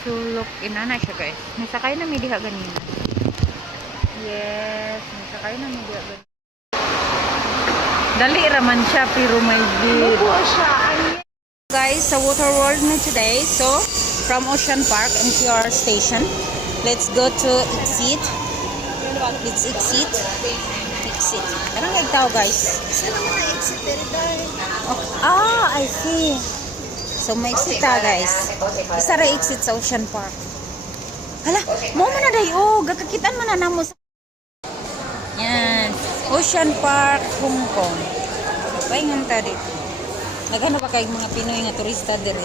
Sulok inana siya guys. Nisakay na mi diha ganina. Yes, nisakay na mi diha ganina. Dali raman siya pero may view. Guys, sa Water World na today. So, from Ocean Park MTR station, let's go to exit. Let's exit. Exit. Anong nagtao guys? Isa naman na exit dito. Okay. Ah, I see. So, may exit guys. Isa ra exit sa Ocean Park. Hala, mo man na dayo. Gakakitan man na namo sa... Yan. Ocean Park, Hong Kong. Paingon ta dito. Nagano ba kay mga Pinoy nga turista dire?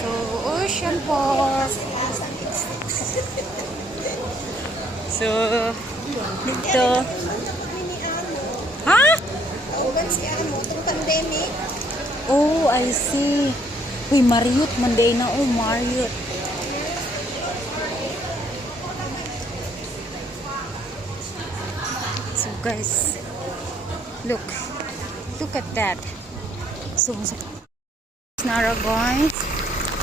So, Ocean Park. So, dito. Ha? Tawagan si Amo itong pandemic. Oh, I see. Uy, Marriott, Monday na. Oh, Marriott. So, guys, look at that. So, Nara guys,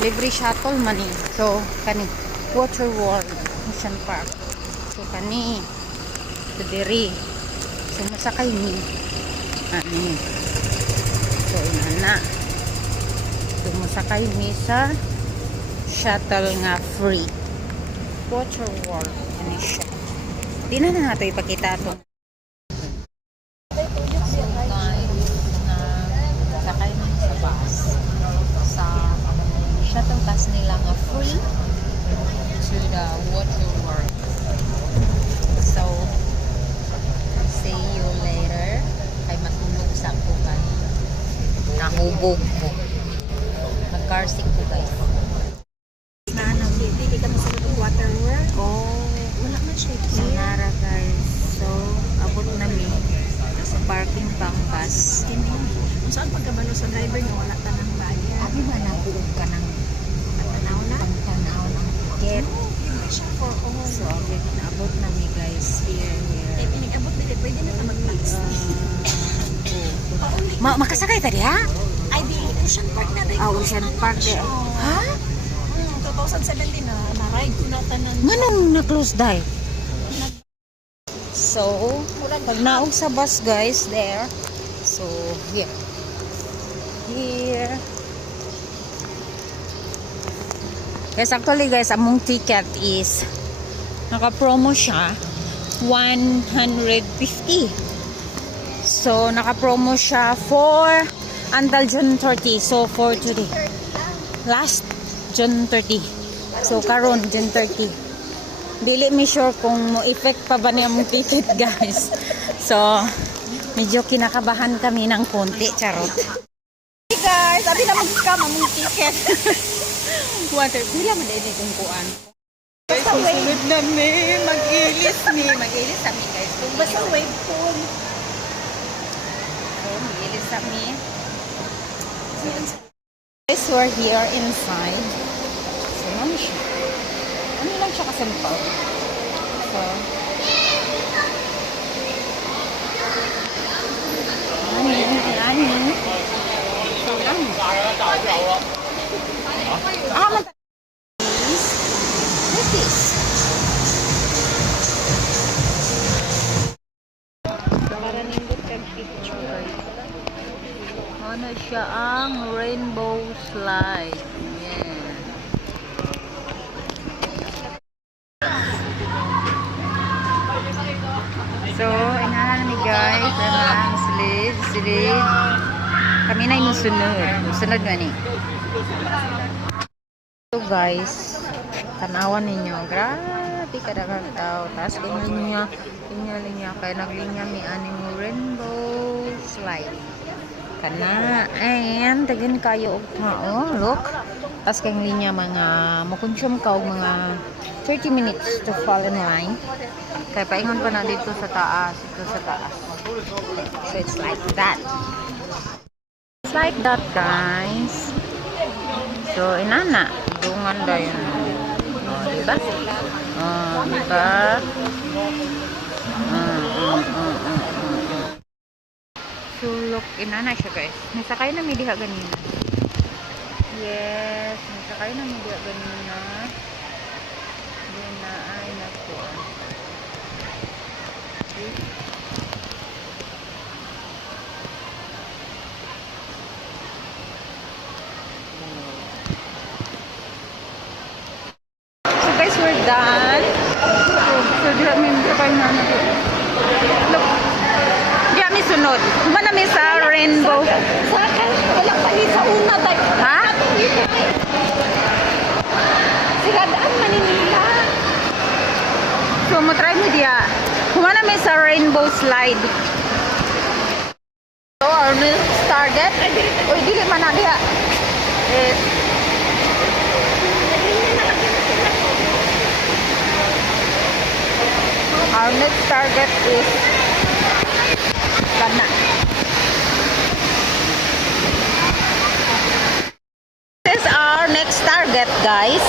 libre shuttle money. So, kani, Water World, Ocean Park. So, kani, diri. So, masakay ni. Ani. So, inana. So, masakay ni sa shuttle nga free. Water World. Ani siya. Di na nato ipakita ito. Sakay mo sa bus. Sa shuttle bus nila nga free to the Water World. So, see you later. Kay matulog sa ako kay nahubog ko. Nag-car-sick ko guys. Hindi kami sa Water World. Oh, Wala man siya so here. nara guys. So, abot namin sa parking pang bus. Kung saan pagkabalo sa driver nga wala tanang bayad. Abi ba nabuog ka ng Matanaw na. pangtanaw ng ticket? Hindi siya for all. So, abot naabot namin guys. Here. Abot dili, pwede na ito mag-mix. Makasakay tadi ha? Ay, di, Ocean Park na rin. Ocean Park de. Ha? 2017 na-ride ko na tanan. Manong na-close dahil? So, pag naog sa bus guys, there. So, here. Yes, actually guys, among ticket is naka-promo siya 150. So, naka-promo siya for until June 30. So, for today. Last June 30. So, karon June 30. Dili mi sure kung mo-effect pa ba niya mong ticket guys. So, medyo kinakabahan kami ng konti. Charot. Hey guys, abi na mag-scam among ticket. Water, pila man din itong kuan. Basta wave na mi, mag-ilis kami guys. Kung basta wave pool. So, mag-ilis kami. So, guys, we're here inside. So, ano siya? Ano lang siya kasimple? So, ano? So, ano? What is? Para nindot kag picture. Ano siya ang rainbow slide. Yeah. So, inahan ni guys. Ang slide. Kami na yung sunod nga ni. So guys, tanawan ninyo. Grabe kadagang tao. Tapos linya kaya naglinya mi aning rainbow slide. Kana. And tagan kayo oh, look. Tapos kayong linya mga makonsume ka og mga 30 minutes to fall in line. Kaya paingon pa na dito sa taas. So it's like that. It's like that guys. So inana. Dungan dayon. Oh, diba? Oh, diba? Sulok inana siya guys. Nisakay na mi diha ganina. Yes, nakakay na mo diya ganina. Diyan na ay nako. So guys, we're done. So diya mi kapay na na. Look. Diya mi sunod. Mana mi sa rainbow. Sa akin, wala pa ni sa una tayo. Ha? Sila daan Manila. So mo try mo diya. Humana mi sa rainbow slide. So our next target. Uy, dili man na diya. Our next target is Kana. This is our next target, guys.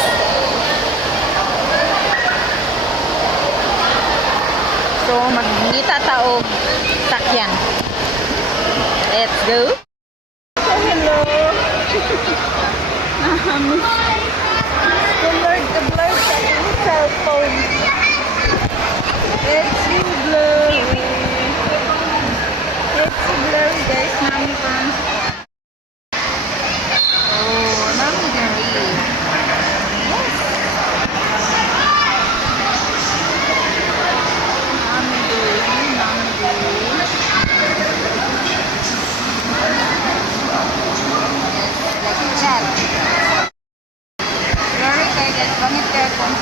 So magngita ta og sakyan. Let's go. Hello. The blurred sa aking cellphone. It's so blurry. It's so blurry, guys. Nami pang. Oh, nami blurry. Yes. Nami blurry, nami blurry. Like that. Blurry kayo, guys. Bangit kayo kung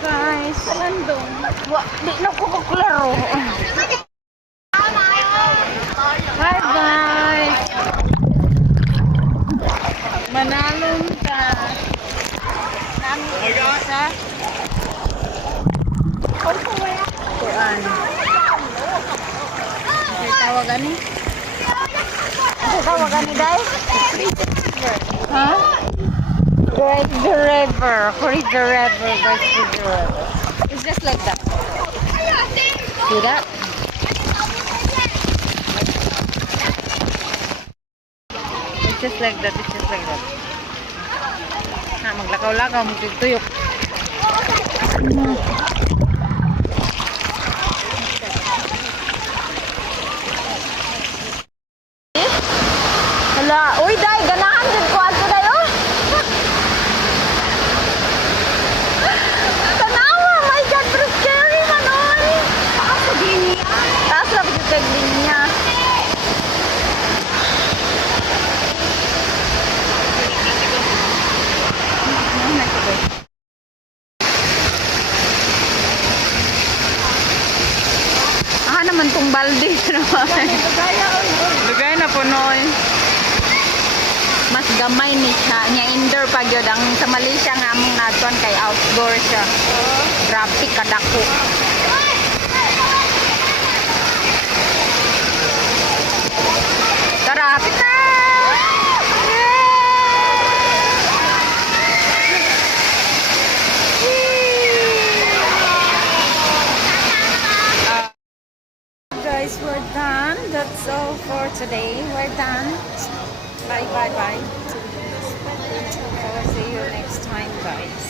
guys, landong. Wa, di na ko kaklaro. Hi guys. Manalong ka. Nami sa Kuan. Ano tawagan ni? Ano tawagan ni guys? Ha? Guys, the river. Read the river. Guys, read the river. It's just like that. See that? It's just like that. It's just like that. Na, maglakaw-lakaw, magtuyok. Hala, uy, day, ganahan din ko ato dayo. Tanawa, my God, pero scary man, oy. Taas na linya. Taas na linya. Ah, naman tong balde. Lugay na po, noy. Mas gamay ni siya. Nya indoor pa gyud ang sa Malaysia nga among naton kay outdoor siya. Grabe kadako. Tara, pita! Guys, we're done. That's all for today. We're done. Bye, bye, bye. So, see you next time, guys.